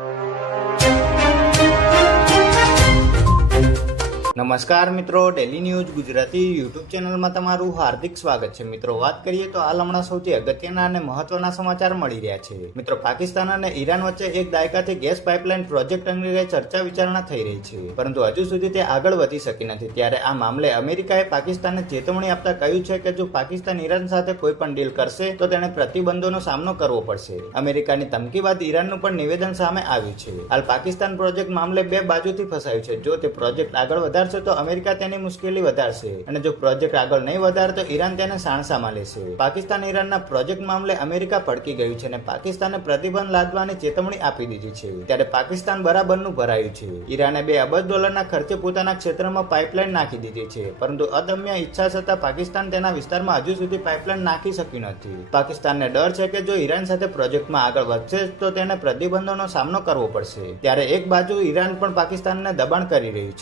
you. નમસ્કાર મિત્રો daily news Gujarati YouTube ચેનલમાં તમારું હાર્દિક સ્વાગત છે. મિત્રો, વાત કરીએ તો હાલ હમણાં સૌથી અગત્યના અને મહત્વના સમાચાર મળી રહ્યા છે. મિત્રો, પાકિસ્તાન અને ઈરાન વચ્ચે એક દાયકાથી ગેસ પાઇપલાઇન પ્રોજેક્ટ અંગે ચર્ચા વિચારણા થઈ રહી છે. પરંતુ હજુ સુધી તે આગળ વધી શકી નથી. ત્યારે આ મામલે અમેરિકાએ પાકિસ્તાનને ચેતવણી આપતા કહ્યું છે કે જો પાકિસ્તાન ઈરાન સાથે કોઈ પણ ડીલ કરશે, તો તેણે પ્રતિબંધોનો સામનો કરવો પડશે. અમેરિકાની ધમકી બાદ ઈરાનનું પણ નિવેદન સામે આવ્યું છે. હાલ પાકિસ્તાન પ્રોજેક્ટ મામલે બે બાજુથી ફસાયું છે. જો તે પ્રોજેક્ટ આગળ વધારશે તો અમેરિકા તેની મુશ્કેલી વધારશે. અને જો પ્રોજેક્ટ આગળ નહીં વધારે તો ઈરાન તેને સાણસામાં લેશે. પાકિસ્તાન ઈરાનના પ્રોજેક્ટ મામલે અમેરિકા ભડકી ગયું છે અને પાકિસ્તાને પ્રતિબંધ લાદવાની ચેતવણી આપી દીધી છે. ત્યારે પાકિસ્તાન બરાબરનું ભરાયું છે. ઈરાને બે અબજ ડોલરના ખર્ચે પોતાના ક્ષેત્રમાં પાઇપલાઇન નાખી દીધી છે. પરંતુ અદમ્ય ઈચ્છા છતાં પાકિસ્તાન તેના વિસ્તારમાં હજુ સુધી પાઇપલાઇન નાખી શક્યું નથી. પાકિસ્તાનને ડર છે કે જો ઈરાન સાથે પ્રોજેક્ટમાં આગળ વધશે તો તેને પ્રતિબંધોનો સામનો કરવો પડશે. ત્યારે એક બાજુ ઈરાન પણ પાકિસ્તાનને દબાણ કરી રહ્યું છે.